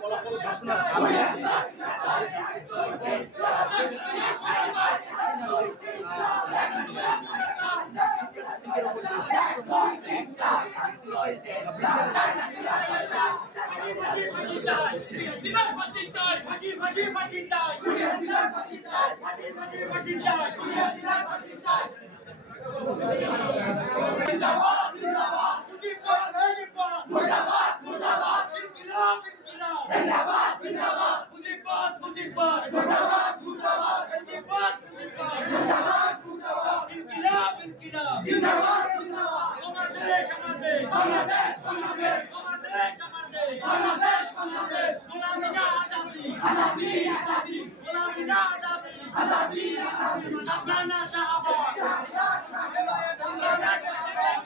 ফলাফল ঘোষণার তোমার দেশ আমার দেশ বাংলাদেশ বাংলাদেশ তোমার দেশ আমার দেশ বাংলাদেশ বাংলাদেশ গোলামি না আজাদি আজাদি আজাদি গোলামি না আজাদি আজাদি আজাদি সাবধানা শাহবাগ সাবধানা শাহবাগ